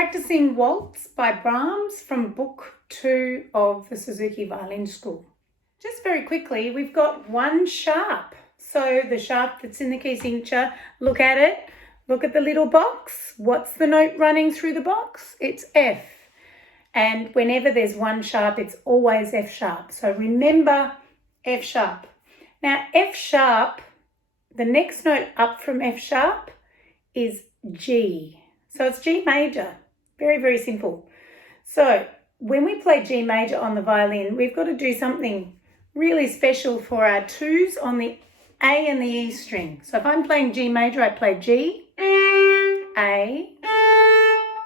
practicing Waltz by Brahms from Book 2 of the Suzuki Violin School. Just very quickly, we've got one sharp. So the sharp that's in the key signature, look at it. Look at the little box. What's the note running through the box? It's F. And whenever there's one sharp, it's always F sharp. So remember F sharp. Now F sharp, the next note up from F sharp is G. So it's G major. Very, very simple. So when we play G major on the violin, we've got to do something really special for our twos on the A and the E string. So if I'm playing G major, I play G, A,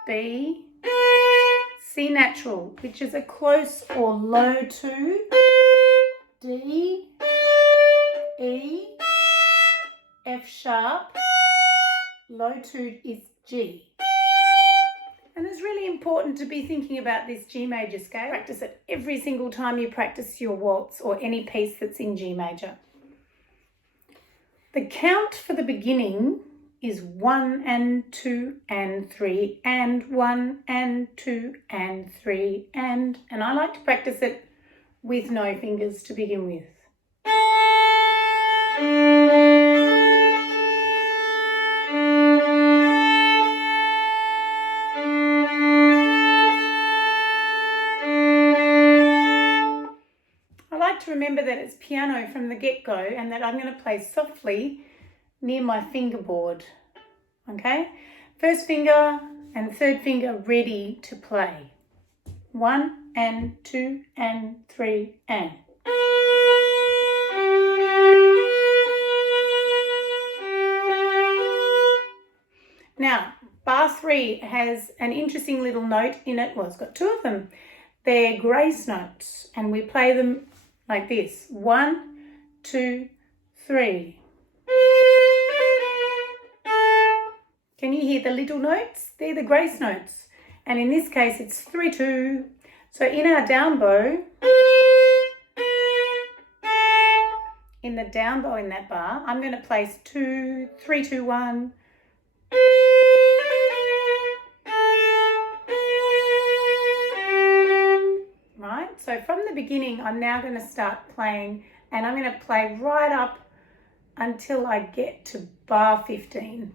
B, C natural, which is a close or low two, D, E, F sharp, low two is G. And it's really important to be thinking about this G major scale. Practice it every single time you practice your waltz or any piece that's in G major. The count for the beginning is 1 and 2 and 3 and 1 and 2 and 3 and I like to practice it with no fingers to begin with. To remember that it's piano from the get-go and that I'm going to play softly near my fingerboard. Okay? First finger and third finger ready to play. 1 and 2 and 3 and. Now, bar 3 has an interesting little note in it. Well, it's got two of them. They're grace notes and we play them like this. 1, 2, 3. Can you hear the little notes? They're the grace notes. And in this case, it's 3, 2. So in our down bow, in the down bow in that bar, I'm going to place 2, 3, 2, 1. So from the beginning, I'm now going to start playing and I'm going to play right up until I get to bar 15.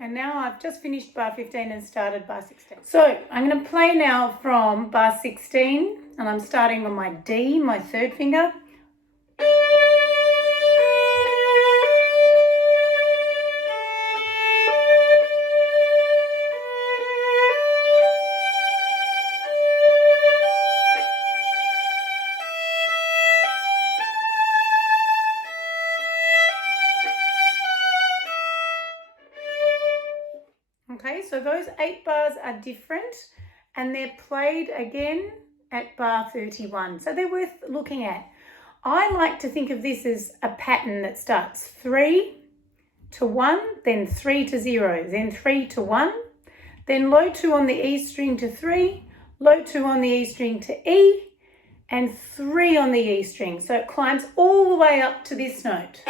And now I've just finished bar 15 and started bar 16. So I'm going to play now from bar 16 and I'm starting on my D, my third finger. Okay, so those 8 bars are different and they're played again at bar 31. So they're worth looking at. I like to think of this as a pattern that starts 3 to 1, then 3 to 0, then 3 to 1, then low 2 on the E string to 3, low 2 on the E string to E, and 3 on the E string. So it climbs all the way up to this note.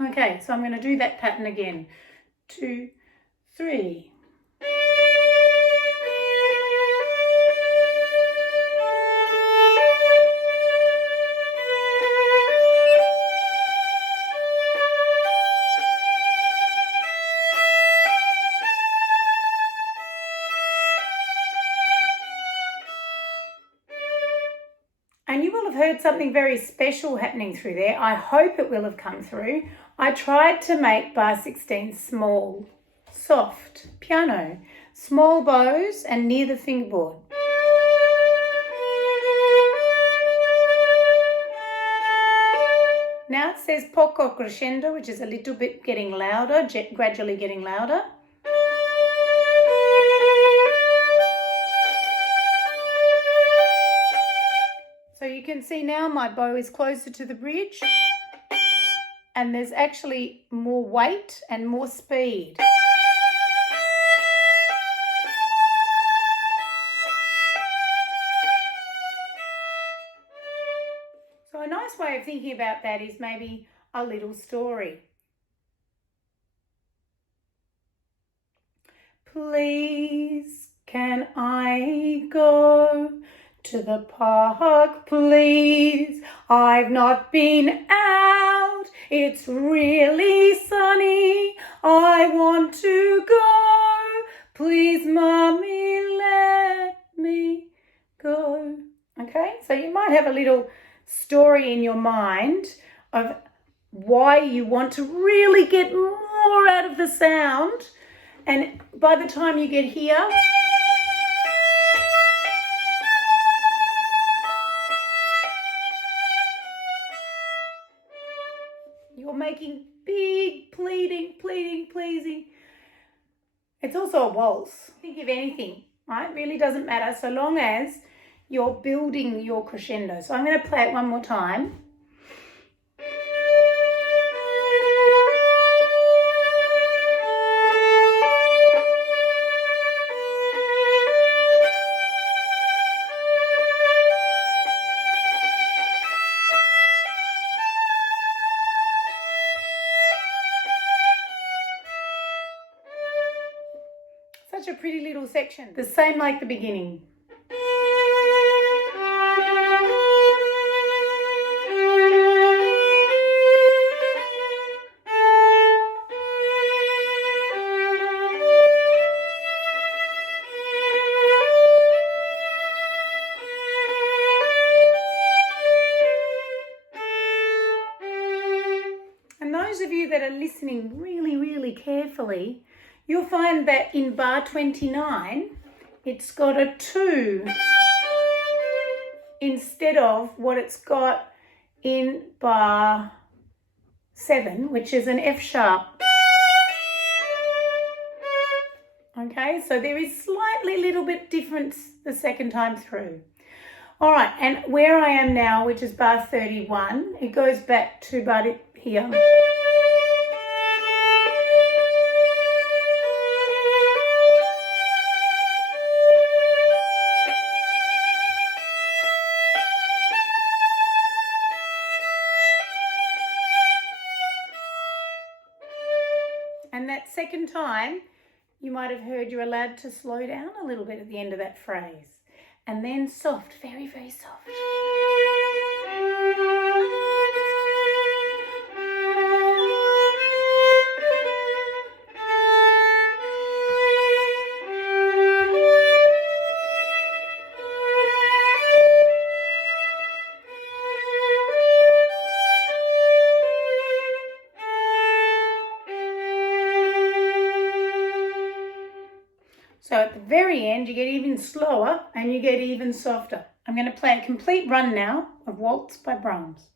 Okay, so I'm going to do that pattern again. 2, 3. And you will have heard something very special happening through there. I hope it will have come through. I tried to make bar 16 small, soft piano, small bows and near the fingerboard. Now it says poco crescendo, which is a little bit getting louder, gradually getting louder. So you can see now my bow is closer to the bridge and there's actually more weight and more speed. So a nice way of thinking about that is maybe a little story. Please, can I go to the park, please? I've not been out. It's really sunny. I want to go. Please, Mummy, let me go. Okay, so you might have a little story in your mind of why you want to really get more out of the sound, and by the time you get here, you're making big pleading, pleasing. It's also a waltz. Think of anything, right? It really doesn't matter so long as you're building your crescendo. So I'm going to play it one more time. Such a pretty little section. The same like the beginning. And those of you that are listening really carefully, you'll find that in bar 29, it's got a 2 instead of what it's got in bar 7, which is an F sharp. Okay, so there is slightly little bit difference the second time through. All right, and where I am now, which is bar 31, it goes back to bar here. And that second time, you might have heard you're allowed to slow down a little bit at the end of that phrase. And then soft, very soft. So at the very end, you get even slower and you get even softer. I'm going to play a complete run now of Waltz by Brahms.